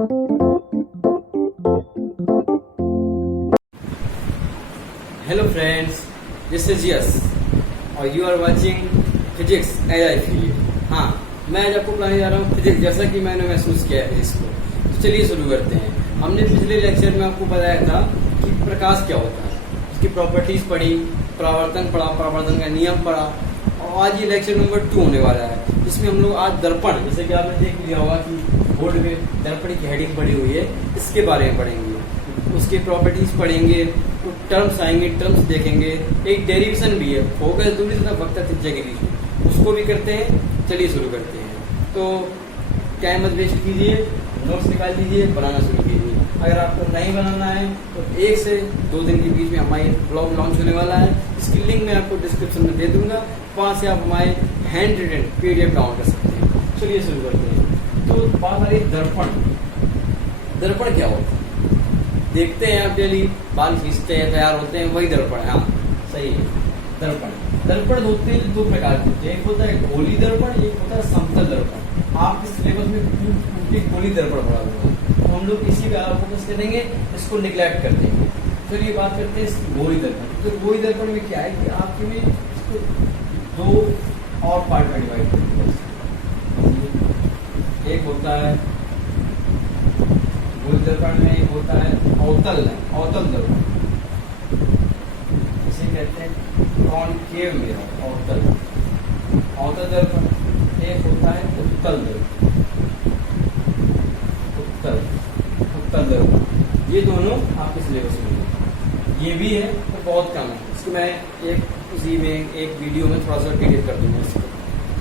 Hello friends, this is Yash और you are watching physics as I feel. हाँ, मैं आज आपको पढ़ाने जा रहा हूँ फिजिक्स जैसा कि मैंने महसूस किया है फिजिक्स को। तो चलिए शुरू करते हैं। हमने पिछले लेक्चर में आपको बताया था कि प्रकाश क्या होता है, उसकी प्रॉपर्टीज पढ़ी, परावर्तन पढ़ा, परावर्तन का नियम पढ़ा, और आज ये लेक्चर नंबर 2 होने वाला है, जिसमें हम लोग आज दर्पण, जैसे कि आपने देख लिया होगा कि बोर्ड पे दर्पण की हेडिंग पड़ी हुई है, इसके बारे में पढ़ेंगे, उसके प्रॉपर्टीज पढ़ेंगे, तो टर्म्स आएंगे, टर्म्स देखेंगे, एक डेरिवेशन भी है, फोकस दूरी तथा वक्र त्रिज्या के बीच में, उसको भी करते हैं। चलिए शुरू करते हैं। तो टाइम मत वेस्ट कीजिए, नोट्स निकाल लीजिए, बनाना शुरू कीजिए। अगर आपको नहीं बनाना है तो 1 से 2 दिन के बीच में हमारी ब्लॉग लॉन्च होने वाला है, इसकी लिंक मैं आपको डिस्क्रिप्शन में दे दूंगा, वहां से आप हमारे हैंड रिटन PDF डाउनलोड कर सकते हैं। चलिए शुरू करते हैं। तो बात आ रही दर्पण। दर्पण क्या होता है देखते हैं। आप डेली बाल खींचते हैं, तैयार होते हैं, वही दर्पण है। हाँ, सही है। दर्पण होते हैं 2 प्रकार के होते हैं, एक होता है गोली दर्पण, एक होता है समतल दर्पण। आपके सिलेबस में गोली दर्पण पढ़ा हुआ है, तो हम लोग इसी का फोकस करेंगे, इसको निगलेक्ट कर देंगे। चलिए बात करते हैं गोली दर्पण। तो गोली दर्पण में क्या है कि आपके में इसको 2 और पार्ट में डिवाइड कर दिया। एक होता है गोली दर्पण में, एक होता है अवतल दर्पण, इसे कहते हैं कॉनकेव मिरर। अवतल दर्पण। एक होता है उत्तल दर्पण। उत्तल दर्पण, ये दोनों आपके सिलेबस में है। ये भी है तो बहुत कम है, इसको मैं उसी में एक वीडियो में थोड़ा सा डिटेल कर दूंगा इसको।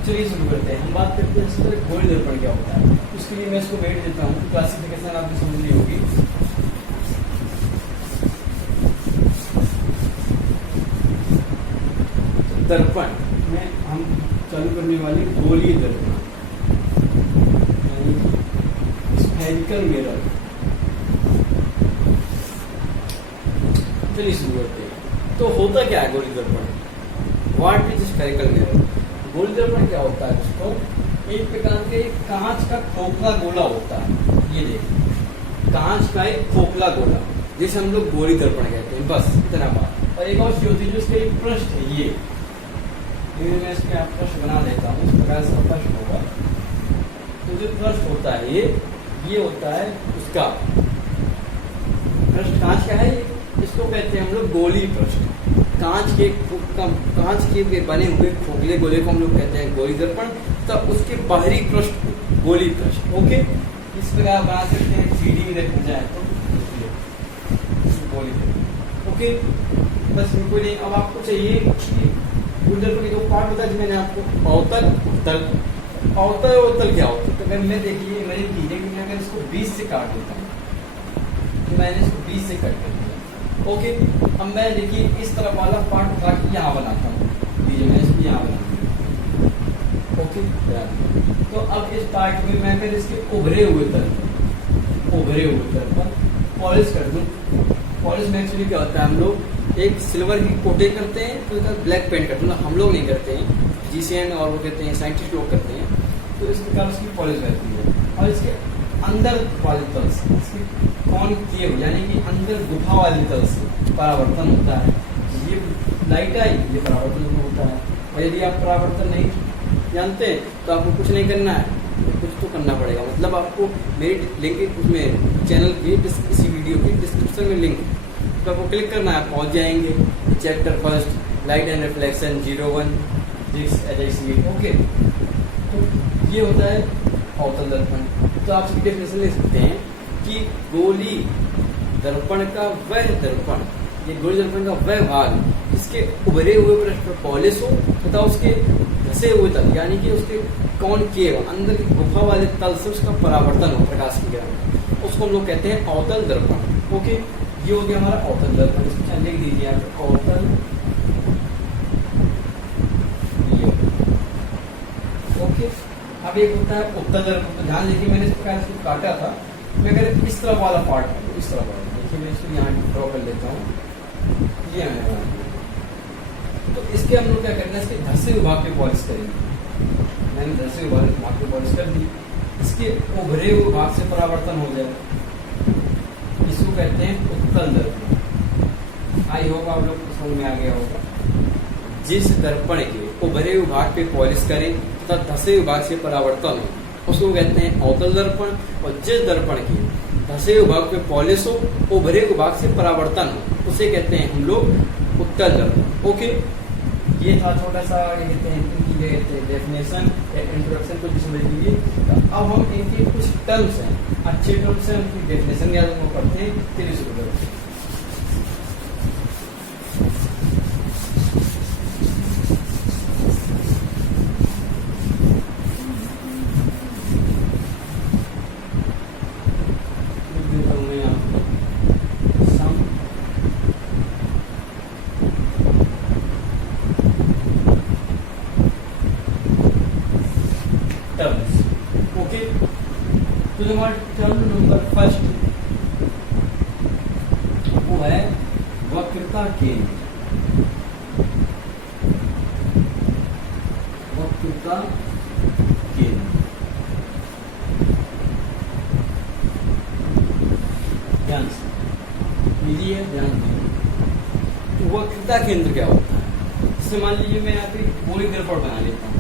चलिए शुरू करते हैं। हम बात करते हैं इसका गोली दर्पण क्या होता है। उसके लिए मैं इसको वेट देता हूँ, क्लासिफिकेशन आपने समझ ली होगी। दर्पण में हम चालू करने वाले गोलीय दर्पण, स्फेरिकल मिरर। चलिए शुरू करते हैं। तो होता क्या है गोली दर्पण? What is spherical mirror? गोली दर्पण क्या होता है? उसको एक प्रकार के कांच का खोखला गोला होता है। ये देखिए, कांच का एक खोखला गोला, जिसे हम लोग गोली दर्पण कहते हैं। बस इतना बात। और एक और चीज होती है जो इसका एक पृष्ठ है, ये मैं इसमें आप पृष्ठ बना देता हूँ, इस प्रकार से पृष्ठ होगा। तो जो पृष्ठ होता है ये होता है उसका पृष्ठ। कांच का है, इसको कहते हैं हम लोग गोली पृष्ठ। कांच के बने हुए खोखले गोले को हम लोग कहते हैं गोली दर्पण, तब उसके बाहरी पृष्ठ गोली पृष्ठ। ओके, इस प्रकार बना सकते हैं। 3D में देखा जाए तो गोली दर्पण। ओके, बस बिल्कुल नहीं। अब आपको चाहिए कि गोली दर्पण के 2 पार्ट होता है, मैंने आपको अवतल क्या होता है। तो अगर मैं देखिए मेरी चीजें कि मैं अगर इसको 20 से काट देता हूँ, तो मैंने इसको 20 से कट कर दिया। ओके, अब मैं देखिए इस तरफ वाला पार्ट उठा के यहाँ बनाता हूँ, मैं इसको यहाँ बनाऊंगा। ओके, तो अब इस पार्ट में मैं फिर इसके उभरे हुए तल पर पॉलिश कर दूँ। पॉलिश में एक्चुअली क्या होता है, हम लोग एक सिल्वर की कोटिंग करते हैं, तो ब्लैक पेंट करते हैं। हम लोग नहीं करते हैं, GCN और वो कहते हैं साइंटिस्ट लोग करते हैं। तो इस प्रकार उसकी पॉलिश रहती है। और इसके अंदर वाले तल से, इसकी कॉनकेव यानी कि अंदर गुफा वाले तल से परावर्तन होता है। ये लाइट आई, ये परावर्तन होता है। और यदि आप परावर्तन नहीं जानते तो आपको कुछ नहीं करना है, कुछ तो करना पड़ेगा। मतलब आपको मेरी लिंक उसमें चैनल की इसी वीडियो की डिस्क्रिप्शन में लिंक, तो आपको क्लिक करना है, पहुंच जाएंगे। Chapter first, light and reflection 01 जिस HIC। ओके, तो ये होता है अवतल दर्पण। तो आप इसकी डेफिनेशन ले सकते हैं कि गोली दर्पण का वह दर्पण, ये गोली दर्पण का वह भाग इसके उभरे हुए पृष्ठ पर पॉलिश हो तथा उसके धसे हुए तल यानी कि उसके कॉनकेव अंदर की गुफा वाले तल से उसका परावर्तन हो प्रकाश की किरण, उसको हम लोग कहते हैं अवतल दर्पण। ओके, ये हो गया हमारा अवतल दर्पण। इसको लिख दीजिए आप, अवतल। ओके, अब एक होता है उत्तल दर्पण। तो ध्यान देखिए, मैंने इस प्रकार इसको काटा था। मैं अगर इस तरफ वाला पार्ट है, इस तरफ वाला देखिए, मैं इसको यहाँ ड्रॉ कर लेता हूँ, ये मैंने बना दिया। तो इसके हम लोग क्या करना है, इसके धसे विभाग पे पॉलिश करेंगे। मैंने धसे विभाग पे पॉलिश कर दी। इसके उभरे हुए भाग से परावर्तन हो जाए, इसको कहते हैं उत्तल दर्पण। आई होप आप लोग को समझ में आ गया होगा। जिस दर्पण के उभरे हुए भाग पे पॉलिश करें तथा धसे हुए भाग से परावर्तन हो उसको कहते हैं अवतल दर्पण, और जिस दर्पण के धसे हुए भाग पे पॉलिश हो, उभरे हुए भाग से परावर्तन हो, उसे कहते हैं हम लोग उत्तल दर्पण। ओके, ये था छोटा सा कहते हैं इनकी डेफिनेशन या इंट्रोडक्शन को समझ लीजिए। अब हम इनके कुछ टर्म्स हैं, अच्छे टर्म्स हैं, उनकी डेफिनेशन याद हम पढ़ते हैं, फिर शुरू करते हैं। टर्म नंबर फर्स्ट वो है वक्रता केंद्र। वक्रता केंद्र ध्यान से लीजिए, ध्यान दीजिए। वक्रता केंद्र क्या होता है? जैसे मान लीजिए मैं यहाँ पे गोली दर्पण बना लेता हूँ।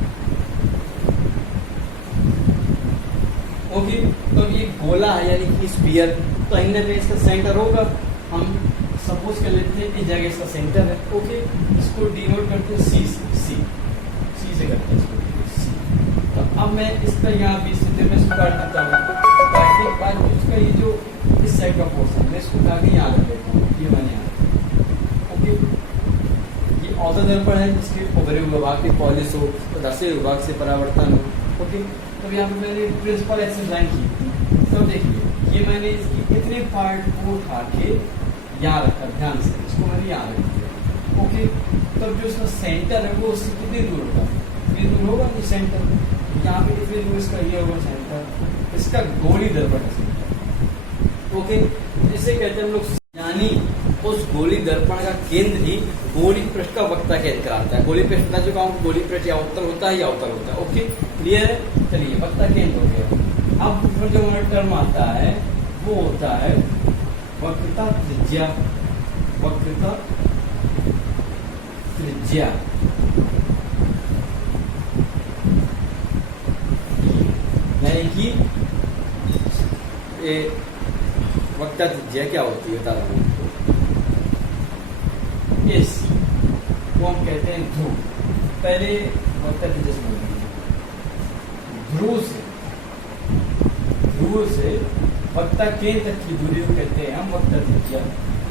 ओके, तो ये गोला है यानी कि स्फीयर, तो अंदर में इसका सेंटर होगा। हम सपोज कर लेते हैं इस जगह इसका सेंटर है। ओके, इसको डिनोट करते हैं सी से करते हैं इसको सी। तो अब मैं इसका यहाँ बीच से मैं इसको काट देता हूँ। काटने के बाद उसका ये जो इस साइड का पोर्शन मैं इसको उठा के यहाँ रख देता हूँ, ये मैंने यहाँ। ओके, ये अवतल दर्पण है जिसके उभरे हुए भाग की पॉलिश हो, तो धसे हुए भाग से परावर्तन हो। ओके, तब यहाँ पे मैंने प्रिंसिपल एक्सरसाइज की थी। तब देखिए ये मैंने इसकी इतने पार्ट को उठा के यहाँ रखा, ध्यान से इसको मैंने यहाँ रख दिया। ओके, तब जो इसका सेंटर है वो उससे कितनी दूर होगा? कितनी दूर होगा ये सेंटर, यहाँ पे कितनी दूर इसका ये होगा सेंटर, इसका गोली दर्पण है सेंटर। ओके, इसे कहते हैं हम लोग, यानी उस गोली दर्पण का केंद्र ही गोली पृष्ठ का वक्ता केंद्र कहलाता है। गोली पृष्ठ का जो काम गोली पृष्ठ या उत्तल होता है या अवतल होता है। ओके, क्लियर है? चलिए, वक्ता केंद्र हो गया। अब फिर जो हमारा टर्म आता है वो होता है वक्रता त्रिज्या। वक्रता त्रिज्या यानी कि वक्ता त्रिज्या क्या होती है बता रहा हूँ। इस वो हम कहते हैं ध्रुव। पहले वक्ता त्रिज्या समझ ध्रुव से वक्ता केंद्र तक की दूरी को कहते हैं हम वक्ता त्रिज्या।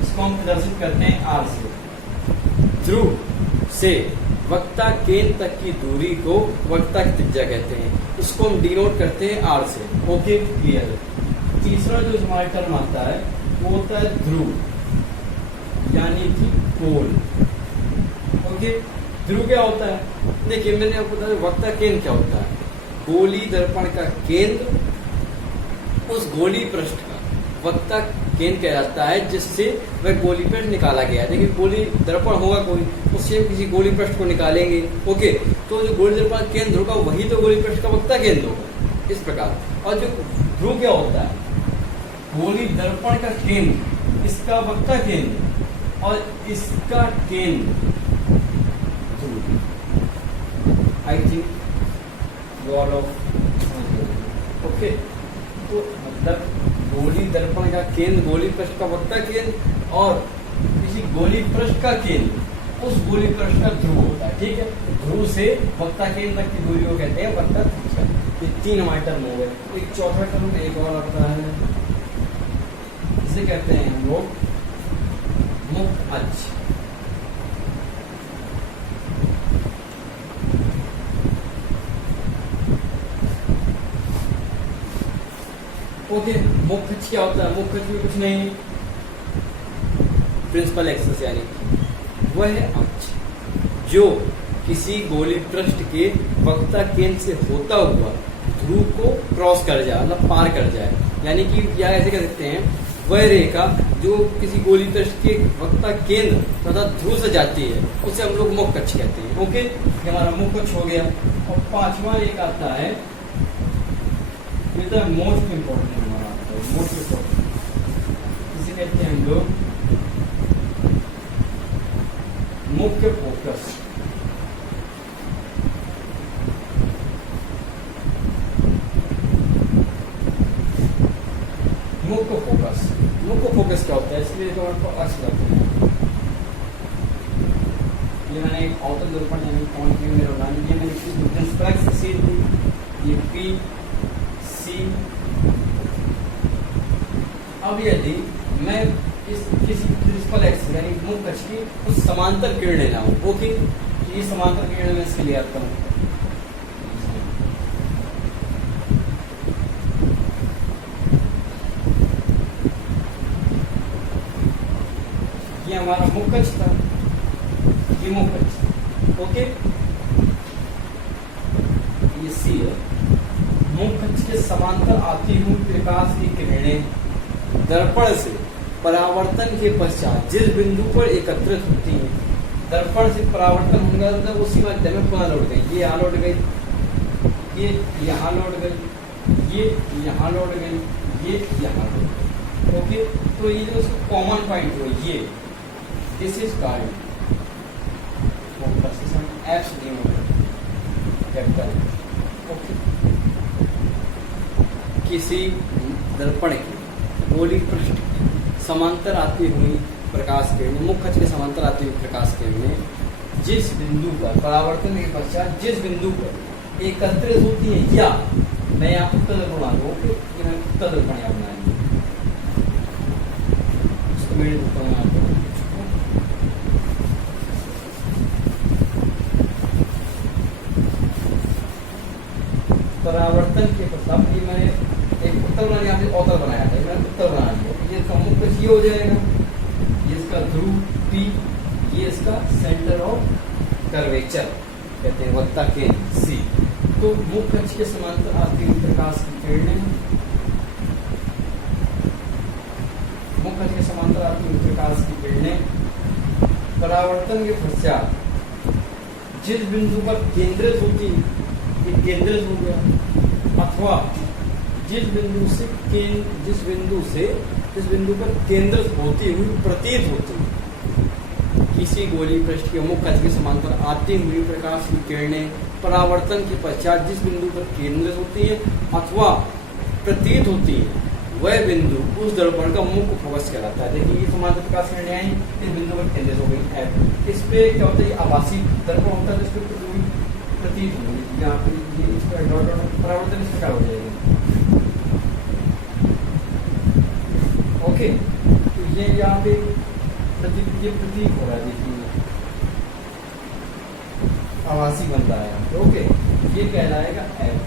इसको हम प्रदर्शित करते हैं आर से। ध्रुव से वक्ता केंद्र तक की दूरी को वक्ता की त्रिज्या कहते हैं। इसको हम डिनोट करते हैं आर से। ओके, क्लियर है। तीसरा जो हमारा टर्म आता है वो होता है ध्रुव यानी कि पोल। ओके, ध्रुव क्या होता है? देखिए मैंने आपको बताया वक्ता केंद्र क्या होता है। गोली दर्पण का केंद्र उस गोली पृष्ठ का वक्ता केंद्र कहलाता है जिससे वह गोली पृष्ठ निकाला गया है। देखिए गोली दर्पण होगा कोई, उससे किसी गोली पृष्ठ को निकालेंगे। ओके, तो जो गोली दर्पण केंद्र होगा वही तो गोली पृष्ठ का वक्ता केंद्र होगा, इस प्रकार। और जो ध्रुव क्या होता है? गोली दर्पण का केंद्र, इसका वक्ता केंद्र और इसका केंद्र। I think all of okay, तो मतलब गोली दर्पण का केंद्र गोली पृष्ठ का वक्ता केंद्र और किसी गोली पृष्ठ का केंद्र उस गोली पृष्ठ का ध्रुव होता है। ठीक है, ध्रुव से वक्ता केंद्र तक की दूरी को कहते हैं वक्ता त्रिज्या। ये तीन हमारे टर्म हो गए। एक चौथा टर्म एक और आता है, इसे कहते हैं हम लोग मुक्त अक्ष। ओके, मुख्य अक्ष क्या होता है? मुख्य अक्ष में कुछ नहीं, प्रिंसिपल एक्सिस यानी वह अक्ष जो किसी गोली पृष्ठ के वक्ता केंद्र से होता हुआ ध्रुव को क्रॉस कर जाए, मतलब पार कर जाए। यानी कि या ऐसे कह सकते हैं वह रेखा जो किसी गोली पृष्ठ के वक्ता केंद्र तथा ध्रुव से जाती है उसे हम लोग मुख्य अक्ष कहते हैं। ओके, ये हमारा मुख्य अक्ष हो गया। और पांचवा एक आता है ये तो मोस्ट इम्पोर्टेंट हमारा, मोस्ट इम्पोर्टेंट इसे कहते हैं हम लोग मुख्य फोकस। मुख्य फोकस, मुख्य फोकस क्या होता है, इसलिए तो आपको अर्थ करते हैं। ये मैंने एक अवतल दर्पण यानी कौन की मेरे बना ली, मैंने किस प्रिंसिपल सी दी, ये पी सी। अब यदि मैं इस किसी प्रिंसिपल एक्स यानी मुख्य अक्ष की कुछ समांतर किरण लेना हो, ओके, ये समांतर किरण मैं इसके लिए आता हूँ। ये हमारा मुख्य अक्ष था, ये मुख्य अक्ष, ओके, ये सी है। मुख्य अक्ष के समांतर आती हुई प्रकाश की किरणें दर्पण से परावर्तन के पश्चात जिस बिंदु पर एकत्रित होती हैं, दर्पण से परावर्तन होगा मतलब उसी मध्य में पुनः लौट गई, ये यहाँ लौट गई, ये यहाँ लौट गई, ये यहाँ लौट गई, ये यहाँ लौट गई, ओके। तो ये जो उसका कॉमन पॉइंट हो, ये this is called apps capital, okay. किसी दर्पण की गोली पृष्ठ की समांतर आती हुई प्रकाश किरणें, मुख्य अक्ष के समांतर आती हुई प्रकाश किरणें जिस बिंदु पर परावर्तन के पश्चात जिस बिंदु पर एकत्रित होती है, या मैं यहाँ उत्तर दर्पण बना दूँ, ओके, मैं उत्तर दर्पण यहाँ बनाएंगे, उसको मेरे उत्तर बना दूँ। परावर्तन के पश्चात ये मैंने एक उत्तर बना, यहाँ से औतर बनाया था, मैंने उत्तर बना लिया, ये मुख्य अक्ष ये हो जाएगा, ये इसका ध्रुव P, ये इसका सेंटर ऑफ कर्वेचर कहते हैं, वत्ता के C। तो मुख्य अक्ष के समांतर आती हुई प्रकाश की किरणें, मुख्य अक्ष के समांतर आती हुई प्रकाश की किरणें परावर्तन के पश्चात जिस बिंदु पर केंद्रित होती है, ये केंद्रित हो गया, अथवा जिस बिंदु पर केंद्रित होती हुई प्रतीत होती है, किसी गोली पृष्ठ के मुख्य अक्ष के समांतर आती हुई प्रकाश की किरणें परावर्तन के पश्चात जिस बिंदु पर केंद्रित होती है अथवा प्रतीत होती है, वह बिंदु उस दर्पण का मुख्य फोकस कहलाता है। देखिए ये समांतर प्रकाश किरणें आई, इस बिंदु पर केंद्रित हो गई F। इस पे क्या होता है, आभासी दर्पण होता है, जिसको प्रतीत होगी, यहाँ पे ये इस पर डॉट डॉट परावर्तन इस प्रकार हो जाएगा, ओके। तो ये यहाँ पे प्रतीक हो रहा है, देखिए आभासी बन रहा है, ओके। ये कहलाएगा F,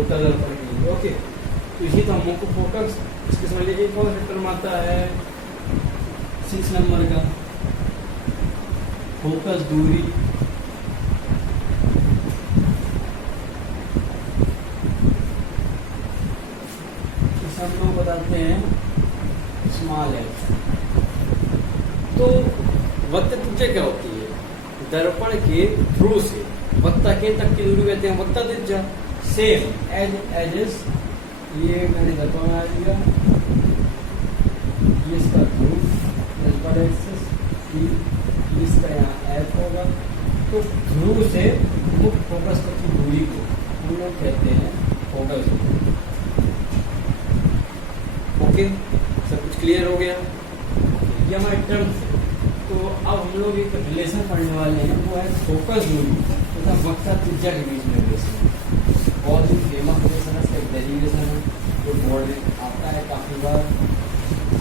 उत्तर दर्पण के लिए, ओके। तो इसी तो मुख्य फोकस, इसके समझ लीजिए एक और फैक्टर आता है 6 नंबर का, फोकस दूरी। हम लोग बताते हैं स्मॉल एफ। तो वक्र त्रिज्या क्या होती है, दर्पण के ध्रुव से वक्ता के तक की दूरी कहते हैं वक्ता त्रिज्या। सेम एज इज, ये मैंने दर्पण बना दिया, ये इसका ध्रुव दर्पण एक्सिस, इसका यहाँ एफ होगा। तो ध्रुव से मुख्य फोकस तक की दूरी को हम लोग कहते हैं फोकस दूरी, ओके। सब कुछ क्लियर हो गया, ये हमारे टर्म्स है। तो अब हम लोग एक रिलेशन पढ़ने वाले हैं, वो है फोकस दूरी तथा वक्ता त्रिज्या के बीच में रिलेशन। बहुत ही फेमस रिलेशन है, इसका एक डेरिवेशन है जो बोर्ड में आता है काफी बार,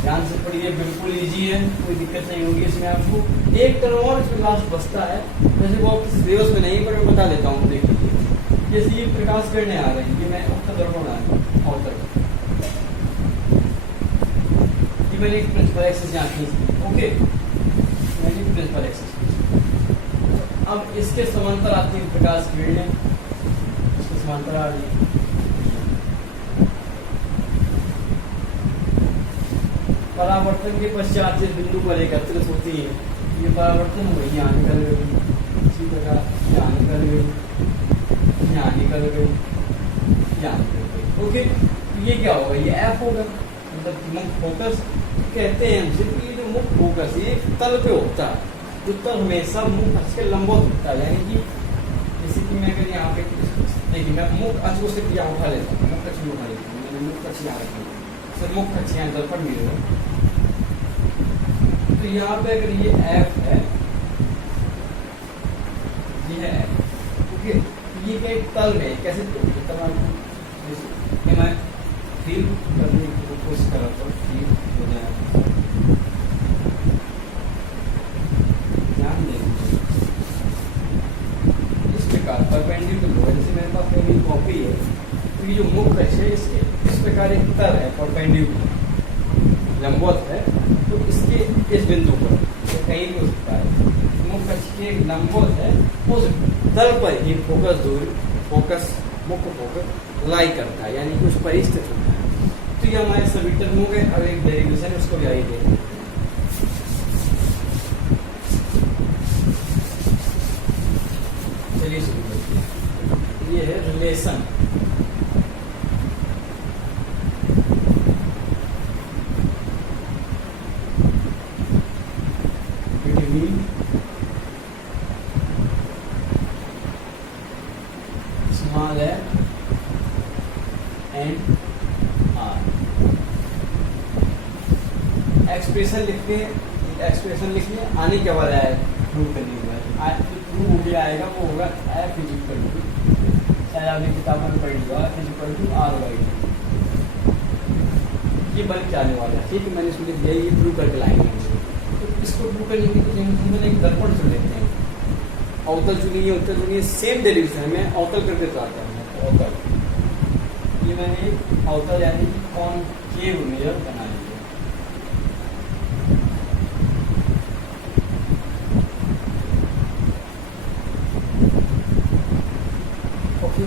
ध्यान से पढ़िए, बिल्कुल इजी है, कोई दिक्कत नहीं होगी इसमें आपको। एक टर्म और इसमें लास्ट बचता है, वैसे वो किसी सिलेबस में नहीं, पर मैं बता देता हूँ। देख लीजिए, जैसे ये प्रकाश करने आ रहे हैं, ये मैं उत्तर दर्पण बना रहा हूँ, औतर मैंने एक प्रिंसिपल एक्सिस यहाँ खींच, ओके, मैंने प्रिंसिपल एक्सिस। अब इसके समांतर आती है प्रकाश किरणें, इसके समांतर आ रही है, परावर्तन के पश्चात जिस बिंदु पर एकत्रित होती है, ये परावर्तन हो गई, यहाँ निकल गई, इसी प्रकार यहाँ निकल गई, यहाँ निकल गई, यहाँ पे। ओके, तो ये क्या होगा, ये एफ होगा, मतलब मुक्त फोकस कहते हैं हमसे कि ये जो मुक्त फोकस ये तल पे होता है, जो तल हमेशा मुक्त अक्ष के लंबवत होता है। यानी कि जैसे कि मैं अगर यहाँ पे देखिए, मैं मुक्त अक्ष को सिर्फ यहाँ उठा लेता हूँ, मुक्त अक्ष भी उठा लेता हूँ, मैंने मुक्त अक्ष यहाँ रखी है, सर मुक्त अक्ष यहाँ दर्पण भी होगा। तो यहाँ पे अगर ये एफ है, ये है एफ, ओके, ये क्या तल में कैसे मैं फील करने की कोशिश कर रहा था, फील हो जाए, ध्यान दें इस प्रकार परपेंडिकुलर हो, जैसे मेरे पास मेरी कॉपी है, तो ये जो मुक्त अक्ष है इसके इस प्रकार एक तल है परपेंडिकुलर लंबवत है, तो इसके इस बिंदु पर तो कहीं भी हो सकता है, मुक्त अक्ष के लंबवत है, उस तल पर ही फोकस दूरी मुख्य फोकस लाई करता है, यानी कि उस पर स्थित होता है। तो ये हमारे सभी टर्म हो गए। अब एक डेरिवेशन है, उसको भी आइए देखें। चलिए शुरू करते हैं। ये है relation, between small F and R. Expression लिखते हैं, एक्सप्रेशन लिखिए, आने के बाद आया प्रूव करने के बाद प्रूव हो गया आएगा, वो होगा एफ इज इक्वल टू, शायद आपने किताब में पढ़ लिया, F is equal to R by T. ये बन के आने वाला है, ठीक है, मैंने इसमें लिख दिया, ये प्रूव करके लाएंगे। तो इसको प्रूव करने के लिए हम एक दर्पण चुन लेते हैं, अवतल चुनिए, उत्तल चुनिए, सेम डेरिवेशन में अवतल करके चाहता हूँ, अवतल, ये मैंने अवतल यानी कि कॉनकेव मिरर बना लिया। ओके,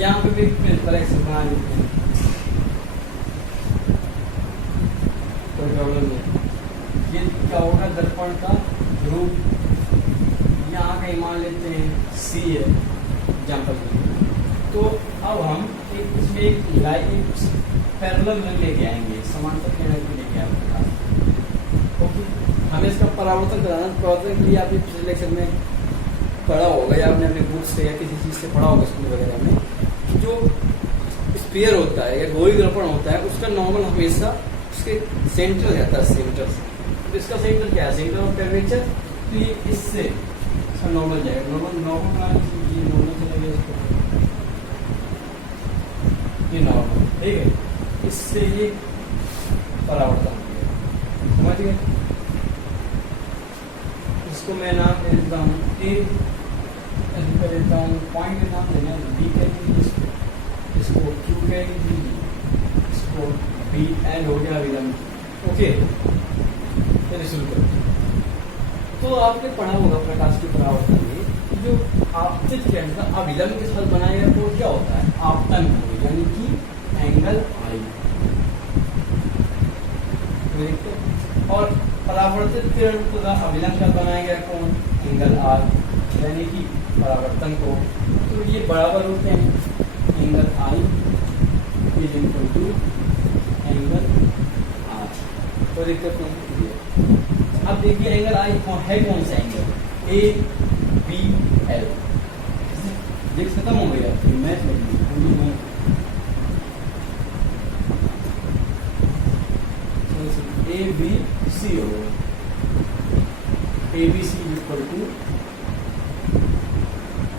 यहाँ पे भी इस तरह से बना लेते हैं, कोई प्रॉब्लम नहीं। ये क्या होगा, दर्पण का रूप यहाँ कहीं मान लेते हैं सी है एग्जाम्पल में। तो अब हम इसमें एक पैरेलल में लेके आएंगे, समांतर किरण को लेके आएंगे। ओके, हमें इसका परावर्तन कराना, परावर्तन के लिए आपने पिछले लेक्चर में पढ़ा होगा या आपने अपने बुक्स से या किसी चीज़ से पढ़ा होगा स्कूल वगैरह में, जो स्फीयर होता है या गोली दर्पण होता है, उसका नॉर्मल हमेशा उसके सेंटर रहता है, सेंटर से। तो इसका सेंटर क्या है, सेंटर ऑफ कर्वेचर। तो ये इससे इसका नॉर्मल जाएगा, नॉर्मल ये नॉर्मल चला गया इसको, ये नॉर्मल, ठीक है, इससे ये परावर्तन हो गया, समझ गए। इसको मैं नाम दे देता हूँ ए, कर देता हूँ पॉइंट का नाम देना है बी कहेंगे, इसको क्यू कहेंगे, इसको बी, एंड हो गया विलंब। ओके, चलिए शुरू करते हैं। तो आपने पढ़ा होगा प्रकाश के परावर्तन में जो आपतित किरण का अविलंब के साथ बनाया गया तो क्या होता है, आपतन, यानी कि एंगल आई। और परावर्तित किरण का अविलंब का बनाया गया कौन, एंगल आर, यानी कि परावर्तन को। तो ये बराबर होते हैं, angle I is equal to angle R, तो दिक्कत नहीं है। अब देखिए एंगल आई है कौन सा एंगल, ए बी एल, ये खत्म हो गया, मैथ में ए बी सी हो गया, A B C equal to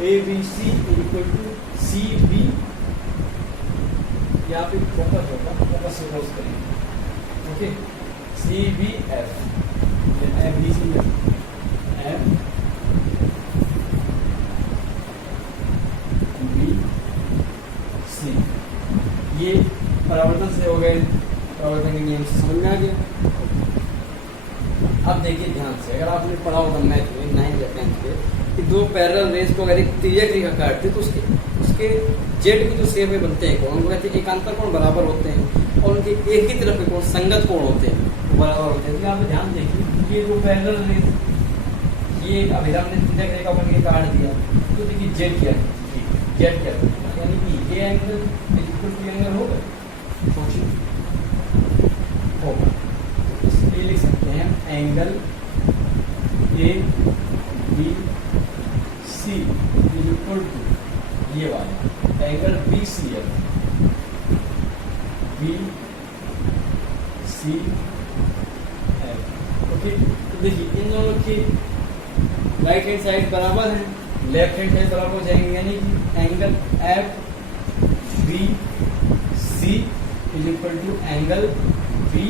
A B C equal to C B, यहाँ पे फोकस होगा, फोकस से क्लोज करेंगे, okay, C B F, F B C F B C, ये परावर्तन से हो गए, परावर्तन के नियम से समझ में आ गया। अब देखिए ध्यान से, अगर आपने पढ़ा होगा मैथ में 9th या 10th पे कि दो पैरेलल रेस को अगर एक तिर्यक रेखा काटते तो उसके जेड के जो शेप में बनते हैं कोण, उनको कहते हैं एकांतर कोण बराबर होते हैं, और उनके एक ही तरफ के कोण संगत कोण होते हैं, बराबर होते हैं। तो यहाँ पे ध्यान देखिए, ये जो पैरेलल रेस, ये अभिराम ने तिर्यक रेखा बन के काट दिया, तो देखिए जेड क्या, जेड क्या यानी कि ये angle is equal to angle होगा, सोचिए होगा। तो इसलिए लिख सकते हैं angle A B C is equal to ये वाला angle B C F, B C F. Okay, तो देखिए इन दोनों की राइट हैंड साइड बराबर है, लेफ्ट हैंड साइड बराबर हो जाएंगे, यानी कि angle F B C is equal to angle B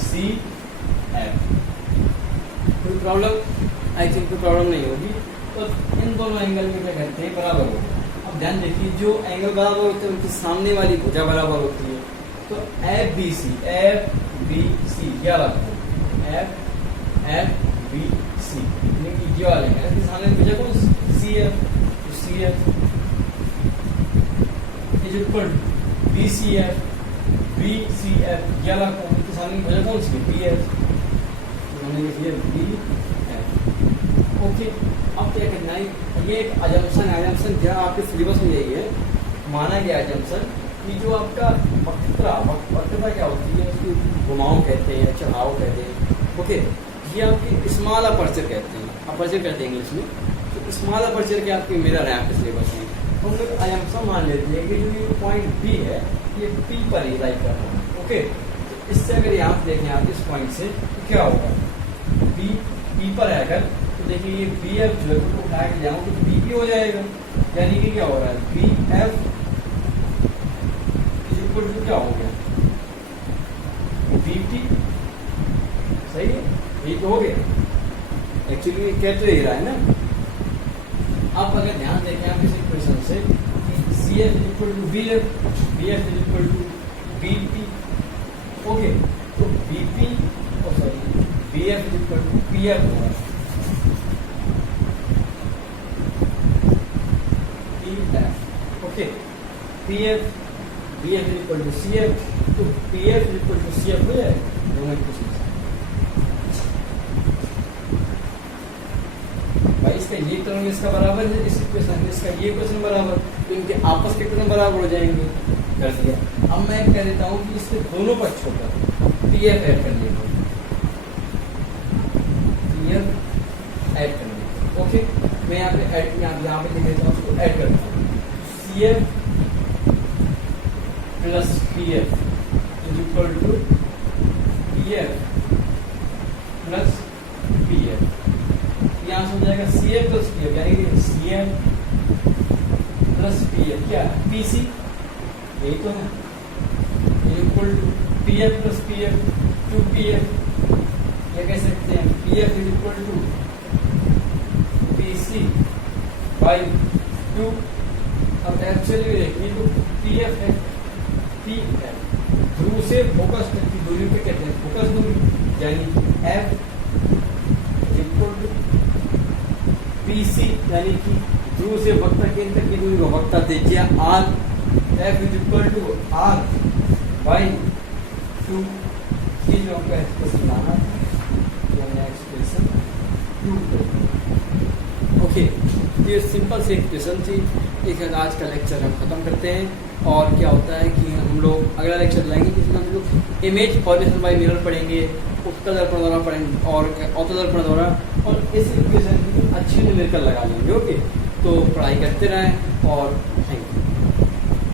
C F. कोई प्रॉब्लम? आई थिंक कोई प्रॉब्लम नहीं होगी। तो इन दोनों एंगल में क्या करते हैं, बराबर होगा। अब ध्यान देखिए, जो एंगल बराबर होते हैं उनकी सामने वाली भुजा बराबर होती है। तो एफ बी सी क्या रखो, एफ बी सी, ये वाले हैं सामने भुजा कौन सी एफ, तो C F is equal to B C F क्या रखो, उनके सामने भुजा कौन सी बी एफ, हमने लिख लिया बी एफ। ओके, अब क्या करना है, ये एक अजम्पशन क्या आपके सिलेबस में यही है, माना गया अजम्पशन कि जो आपका वक्रता क्या होती है, उसकी घुमाव कहते हैं, चढ़ाव कहते हैं। ओके, ये आपकी स्मॉल अपर्चर कहते हैं, अपर्चर कहते हैं इंग्लिश में। तो स्मॉल अपर्चर के आपके मिरर है आपके सिलेबस में। तो हम लोग अजम्पशन मान लेते हैं कि जो ये पॉइंट बी है ये पी पर ही राइट कर रहा है। ओके, तो इससे अगर यहाँ देखें आप इस पॉइंट से तो क्या होगा, पी पर है अगर, तो देखिए ये बी एफ जो है तो उठा के जाऊँ तो बी पी हो जाएगा, यानी कि क्या हो रहा है, B F is equal to क्या हो गया, बी टी। सही है, ये तो हो गया। एक्चुअली कह तो ही रहा है ना। अब अगर ध्यान देखें आप इस इक्वेशन से, C F is equal to B F is equal to B P. Okay, तो B P sorry B F is equal to P F होगा, P F. Okay, P F B F is equal to C F, तो P F is equal to C F हो जाएगा दोनों equation. भाई इसका ये term इसका बराबर है, इस इक्वेशन इसका ये इक्वेशन बराबर, तो इनके आपस के इक्वेशन बराबर हो जाएंगे। कर दिया। अब मैं कह देता हूँ कि इसके दोनों पक्षों पर पी एफ ऐड कर लिया, पी एफ ऐड कर लिया। ओके, मैं यहाँ पे ऐड यहाँ पे लिख देता हूँ, उसको ऐड करता हूँ, C F plus P F is equal to P F plus P F. यहाँ से हो जाएगा C F plus P F, यानी कि C F plus P F क्या है, पी सी, यही तो है, equal to P F plus P F to P F. क्या कह सकते हैं, P F is equal to P C by two. अब एक्चुअली देखिए तो पी एफ है, पी एफ ध्रुव से फोकस की दूरी पे कहते हैं फोकस दूरी, यानी F equal to P C, यानी कि ध्रुव से वक्ता केंद्र तक की दूरी को वक्ता त्रिज्या R, F is equal to R by two. ये जो आपका एक्सप्रेशन आना है, एक्सप्रेशन टू। ओके, ये सिंपल सी एक्सप्रेशन थी। एक आज का लेक्चर हम खत्म करते हैं। और क्या होता है कि हम लोग अगला लेक्चर लाएंगे जिसमें हम लोग इमेज फॉर्मेशन बाय मिरर पढ़ेंगे, उत्तल दर्पण द्वारा पढ़ेंगे और अवतल दर्पण द्वारा, और इस इक्वेशन की अच्छी न्यूमेरिकल लगा लेंगे। ओके, तो पढ़ाई करते रहें और